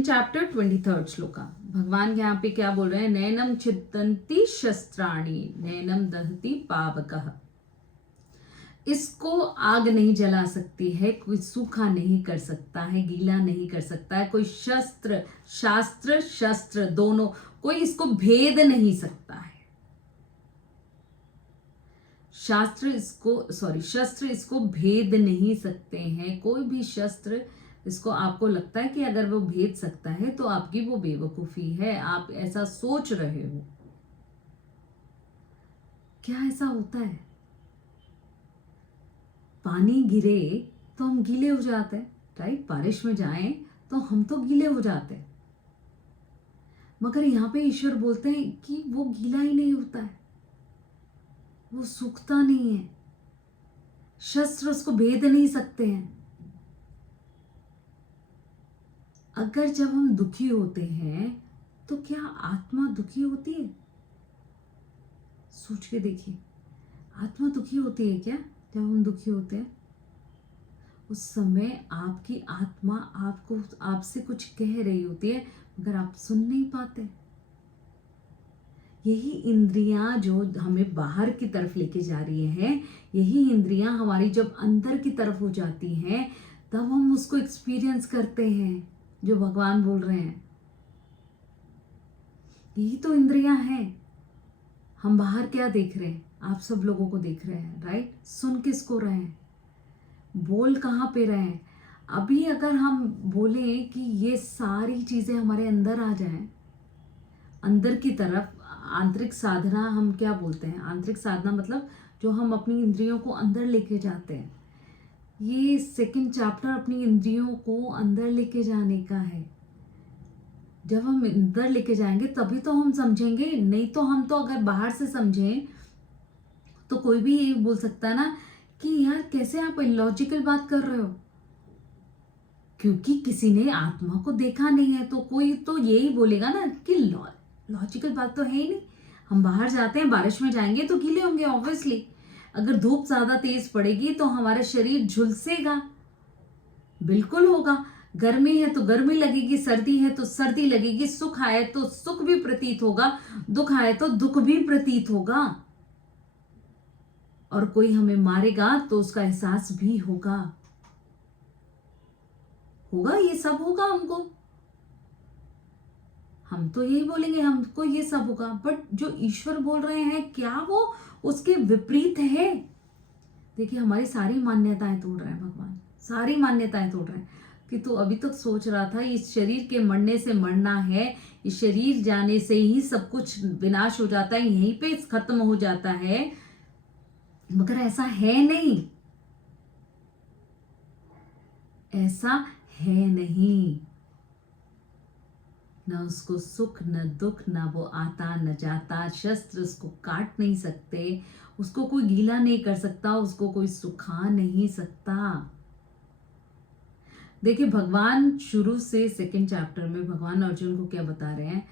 Chapter 23 shloka. भगवान यहाँ पे क्या बोल रहे हैं? नैनम छिदन्ति शस्त्राणि नैनम दहति पावकः। इसको आग नहीं जला सकती है, कोई सूखा नहीं कर सकता है, गीला नहीं कर सकता है, कोई शस्त्र दोनों, कोई इसको भेद नहीं सकता है। शस्त्र इसको भेद नहीं सकते हैं। कोई भी शस्त्र इसको, आपको लगता है कि अगर वो भेद सकता है तो आपकी वो बेवकूफी है, आप ऐसा सोच रहे हो। क्या ऐसा होता है? पानी गिरे तो हम गीले हो जाते हैं, राइट? बारिश में जाएं तो हम तो गीले हो जाते हैं, मगर यहाँ पे ईश्वर बोलते हैं कि वो गीला ही नहीं होता है, वो सूखता नहीं है। शस्त्र उसको भेद नहीं सकते हैं। अगर जब हम दुखी होते हैं तो क्या आत्मा दुखी होती है? सोच के देखिए, आत्मा दुखी होती है क्या? जब हम दुखी होते हैं उस समय आपकी आत्मा आपसे कुछ कह रही होती है, मगर आप सुन नहीं पाते। यही इंद्रियां जो हमें बाहर की तरफ लेके जा रही हैं, यही इंद्रियां हमारी जब अंदर की तरफ हो जाती हैं तब हम उसको एक्सपीरियंस करते हैं, जो भगवान बोल रहे हैं। यही तो इंद्रियां हैं। हम बाहर क्या देख रहे हैं? आप सब लोगों को देख रहे हैं, राइट? सुन किसको रहे हैं? बोल कहाँ पे रहे हैं? अभी अगर हम बोले कि ये सारी चीजें हमारे अंदर आ जाएं, अंदर की तरफ, आंतरिक साधना हम क्या बोलते हैं? आंतरिक साधना मतलब जो हम अपनी इंद्रियों को अंदर लेके जाते हैं। ये सेकंड चैप्टर अपनी इंद्रियों को अंदर लेके जाने का है। जब हम अंदर लेके जाएंगे तभी तो हम समझेंगे, नहीं तो हम तो अगर बाहर से समझें तो कोई भी ये बोल सकता है ना कि यार कैसे आप इलॉजिकल बात कर रहे हो, क्योंकि किसी ने आत्मा को देखा नहीं है। तो कोई तो यही बोलेगा ना कि लॉजिकल बात तो है ही नहीं। हम बाहर जाते हैं, बारिश में जाएंगे तो गीले होंगे ऑब्वियसली। अगर धूप ज्यादा तेज पड़ेगी तो हमारा शरीर झुलसेगा, बिल्कुल होगा। गर्मी है तो गर्मी लगेगी, सर्दी है तो सर्दी लगेगी, सुख आए तो सुख भी प्रतीत होगा, दुख आए तो दुख भी प्रतीत होगा। और कोई हमें मारेगा तो उसका एहसास भी होगा। ये सब होगा हमको। हम तो यही बोलेंगे हमको ये सब होगा, बट जो ईश्वर बोल रहे हैं क्या वो उसके विपरीत है? देखिए, हमारी सारी मान्यताएं तोड़ रहे हैं भगवान, सारी मान्यताएं तोड़ रहे हैं कि तू अभी तक सोच रहा था इस शरीर के मरने से मरना है, इस शरीर जाने से ही सब कुछ विनाश हो जाता है, यहीं पे खत्म हो जाता है, मगर ऐसा है नहीं। ऐसा है नहीं। न उसको सुख न दुख, न वो आता न जाता। शस्त्र उसको काट नहीं सकते, उसको कोई गीला नहीं कर सकता, उसको कोई सुखा नहीं सकता। देखिए, भगवान शुरू से सेकंड चैप्टर में भगवान अर्जुन को क्या बता रहे हैं?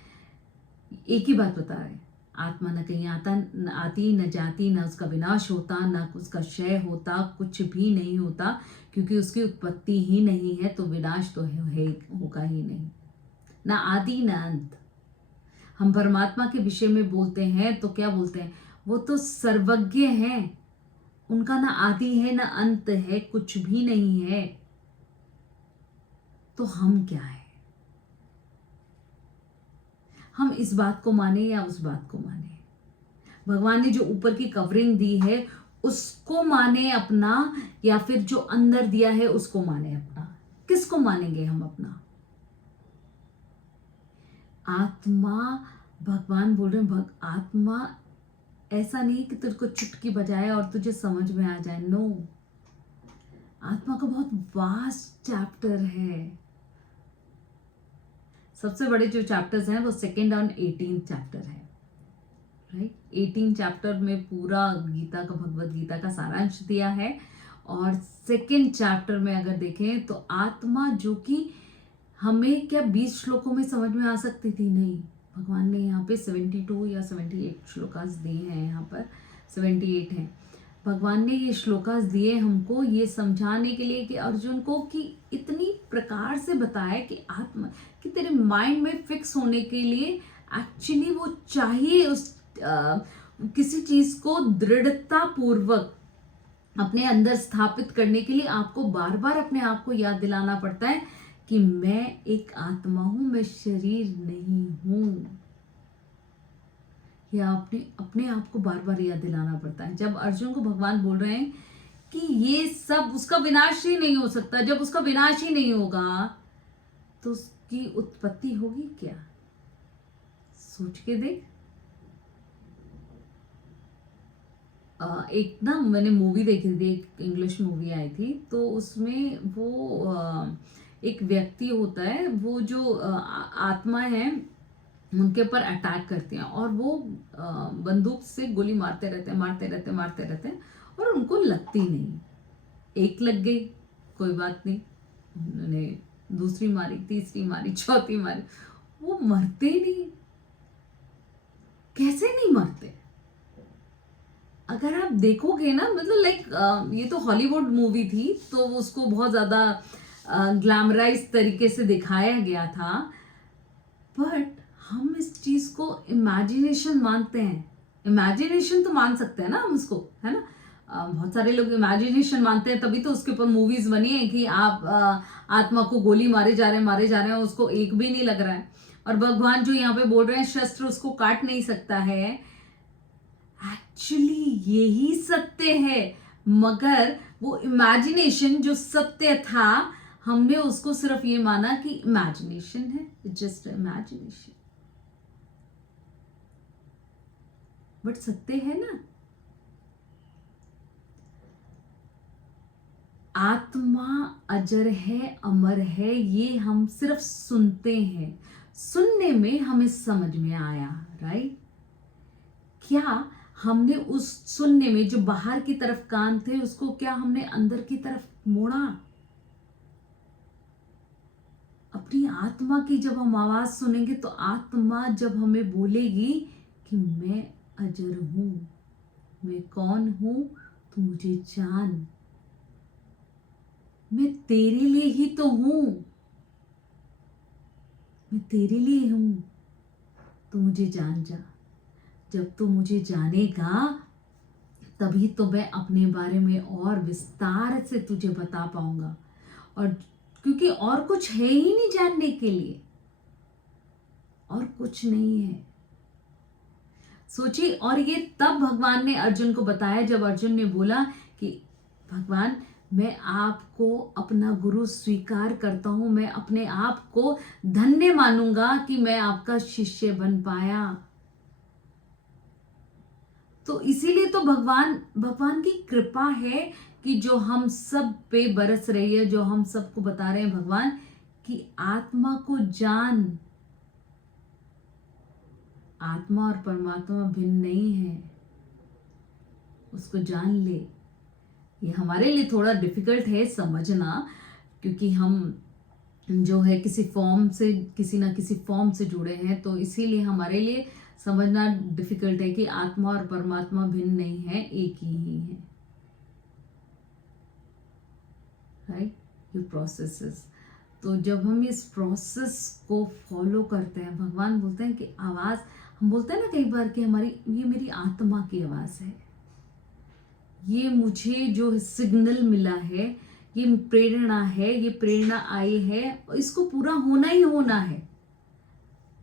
एक ही बात बता रहे हैं, आत्मा न कहीं आती न जाती, न उसका विनाश होता, न उसका क्षय होता, कुछ भी नहीं होता, क्योंकि उसकी उत्पत्ति ही नहीं है तो विनाश तो होगा ही नहीं। ना आदि ना अंत। हम परमात्मा के विषय में बोलते हैं तो क्या बोलते हैं? वो तो सर्वज्ञ हैं, उनका ना आदि है ना अंत है, कुछ भी नहीं है। तो हम क्या है? हम इस बात को माने या उस बात को माने? भगवान ने जो ऊपर की कवरिंग दी है उसको माने अपना, या फिर जो अंदर दिया है उसको माने अपना? किसको मानेंगे हम अपना? आत्मा, भगवान बोल रहे हैं, आत्मा ऐसा नहीं कि तुझको चुटकी बजाए और तुझे समझ में आ जाए। नो, आत्मा का बहुत वास्ट चैप्टर है। सबसे बड़े जो चैप्टर्स हैं वो सेकेंड और 18 चैप्टर है, राइट? 18 चैप्टर में पूरा गीता का, भगवत गीता का सारांश दिया है। और सेकेंड चैप्टर में अगर देखें तो आत्मा, जो कि हमें क्या 20 श्लोकों में समझ में आ सकती थी, नहीं, भगवान ने यहाँ पे 72 या 78 श्लोकास दिए हैं, यहाँ पर 78 हैं। भगवान ने ये श्लोकास दिए हमको ये समझाने के लिए कि अर्जुन को कि इतनी प्रकार से बताया कि आत्मा कि तेरे माइंड में फिक्स होने के लिए एक्चुअली वो चाहिए उस किसी चीज को दृढ़ता पूर्वक अपने अंदर स्थापित करने के लिए आपको बार बार अपने आप को याद दिलाना पड़ता है कि मैं एक आत्मा हूं, मैं शरीर नहीं हूं। या अपने अपने आप को बार बार याद दिलाना पड़ता है। जब अर्जुन को भगवान बोल रहे हैं कि ये सब उसका विनाश ही नहीं हो सकता, जब उसका विनाश ही नहीं होगा तो उसकी उत्पत्ति होगी क्या? सोच के देख। एक ना मैंने मूवी देखी थी, एक इंग्लिश मूवी आई थी, तो उसमें वो एक व्यक्ति होता है, वो जो आत्मा है उनके ऊपर अटैक करते हैं और वो बंदूक से गोली मारते रहते हैं और उनको लगती नहीं। एक लग गई, कोई बात नहीं, उन्होंने दूसरी मारी, तीसरी मारी, चौथी मारी, वो मरते नहीं। कैसे नहीं मरते? अगर आप देखोगे ना, मतलब लाइक ये तो हॉलीवुड मूवी थी तो उसको बहुत ज्यादा ग्लैमराइज तरीके से दिखाया गया था, बट हम इस चीज को इमेजिनेशन मानते हैं। इमेजिनेशन तो मान सकते हैं ना हम उसको, है ना। बहुत सारे लोग इमेजिनेशन मानते हैं, तभी तो उसके ऊपर मूवीज बनी है कि आप आत्मा को गोली मारे जा रहे हैं, उसको एक भी नहीं लग रहा है। और भगवान जो यहाँ पे बोल रहे हैं शस्त्र उसको काट नहीं सकता है, एक्चुअली यही सत्य है। मगर वो इमेजिनेशन जो सत्य था, हमने उसको सिर्फ ये माना कि इमेजिनेशन है, जस्ट इमेजिनेशन, बट सत्य है ना। आत्मा अजर है, अमर है, ये हम सिर्फ सुनते हैं, सुनने में हमें समझ में आया, राइट। क्या हमने उस सुनने में जो बाहर की तरफ कान थे उसको क्या हमने अंदर की तरफ मोड़ा? अपनी आत्मा की जब हम आवाज सुनेंगे तो आत्मा जब हमें बोलेगी कि मैं अजर हूं, मैं कौन हूं, तू मुझे जान, मैं तेरे लिए ही तो हूं, मैं तेरे लिए हूं, तो मुझे जान जा। जब तू मुझे जानेगा तभी तो मैं अपने बारे में और विस्तार से तुझे बता पाऊंगा, और क्योंकि और कुछ है ही नहीं जानने के लिए, और कुछ नहीं है। सोचिए, और ये तब भगवान ने अर्जुन को बताया जब अर्जुन ने बोला कि भगवान मैं आपको अपना गुरु स्वीकार करता हूं, मैं अपने आप को धन्य मानूंगा कि मैं आपका शिष्य बन पाया। तो इसीलिए तो भगवान की कृपा है कि जो हम सब पे बरस रही है, जो हम सबको बता रहे हैं भगवान कि आत्मा को जान। आत्मा और परमात्मा भिन्न नहीं है, उसको जान ले। ये हमारे लिए थोड़ा डिफिकल्ट है समझना, क्योंकि हम जो है किसी ना किसी फॉर्म से जुड़े हैं, तो इसीलिए हमारे लिए समझना डिफिकल्ट है कि आत्मा और परमात्मा भिन्न नहीं है, एक ही है, राइट। ये प्रोसेसेस, तो जब हम इस प्रोसेस को फॉलो करते हैं, भगवान बोलते हैं कि आवाज, हम बोलते हैं ना कई बार कि ये मेरी आत्मा की आवाज है, ये मुझे जो सिग्नल मिला है, ये प्रेरणा है, ये प्रेरणा आई है, इसको पूरा होना ही होना है,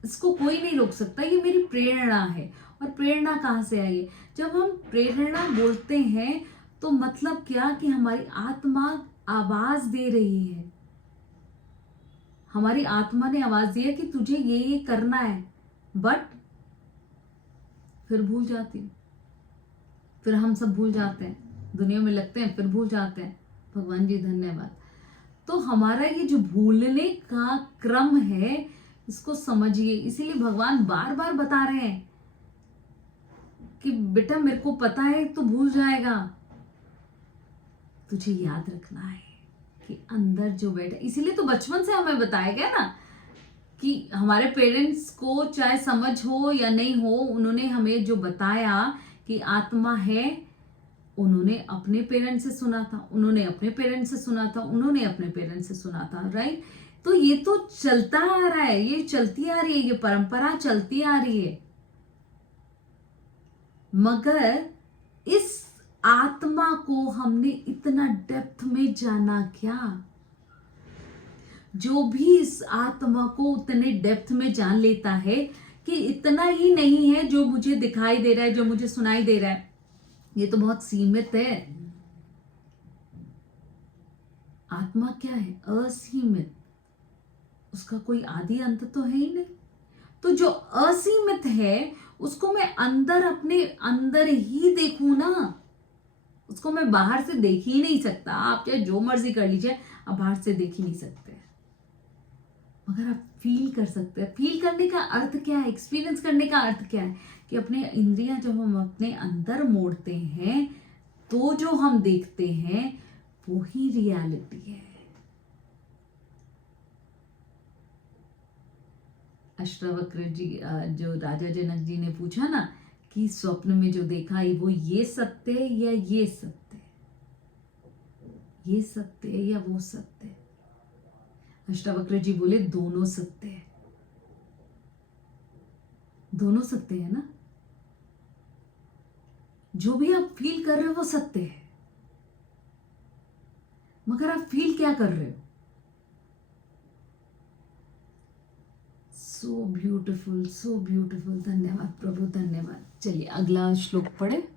इसको कोई नहीं रोक सकता, ये मेरी प्रेरणा है। और प्रेरणा कहाँ से आई है? जब हम प्रेरणा बोलते हैं तो मतलब क्या कि हमारी आत्मा आवाज दे रही है, हमारी आत्मा ने आवाज दी है कि तुझे ये करना है, बट फिर भूल जाती हूँ, फिर हम सब भूल जाते हैं, दुनिया में लगते हैं फिर भूल जाते हैं। भगवान जी धन्यवाद। तो हमारा ये जो भूलने का क्रम है, इसको समझिए। इसीलिए भगवान बार बार बता रहे हैं कि बेटा मेरे को पता है तो भूल जाएगा, तुझे याद रखना है कि अंदर जो बैठा। इसीलिए तो बचपन से हमें बताया गया ना कि हमारे पेरेंट्स को चाहे समझ हो या नहीं हो, उन्होंने हमें जो बताया कि आत्मा है, उन्होंने अपने पेरेंट्स से सुना था, उन्होंने अपने पेरेंट्स से सुना था, उन्होंने अपने पेरेंट्स से सुना था, राइट। तो ये तो चलता आ रहा है, ये चलती आ रही है, ये परंपरा चलती आ रही है। मगर इस आत्मा को हमने इतना डेप्थ में जाना क्या? जो भी इस आत्मा को उतने डेप्थ में जान लेता है कि इतना ही नहीं है जो मुझे दिखाई दे रहा है, जो मुझे सुनाई दे रहा है, ये तो बहुत सीमित है। आत्मा क्या है? असीमित। उसका कोई आदि अंत तो है ही नहीं। तो जो असीमित है उसको मैं अंदर, अपने अंदर ही देखूं ना, उसको मैं बाहर से देख ही नहीं सकता। आप चाहे जो मर्जी कर लीजिए, आप बाहर से देख ही नहीं सकते, मगर आप फील कर सकते हैं। फील करने का अर्थ क्या है? एक्सपीरियंस करने का अर्थ क्या है? कि अपने इंद्रियां जब हम अपने अंदर मोड़ते हैं तो जो हम देखते हैं वो ही रियलिटी है। अष्टावक्र जी, जो राजा जनक जी ने पूछा ना कि स्वप्न में जो देखा है वो ये सत्य है या ये सत्य है, ये सत्य है या वो सत्य है? अष्टावक्र जी बोले दोनों सत्य है। दोनों सत्य है ना। जो भी आप फील कर रहे हो वो सत्य है, मगर आप फील क्या कर रहे हो? So beautiful, so beautiful. धन्यवाद प्रभु, धन्यवाद। चलिए अगला श्लोक पढ़े।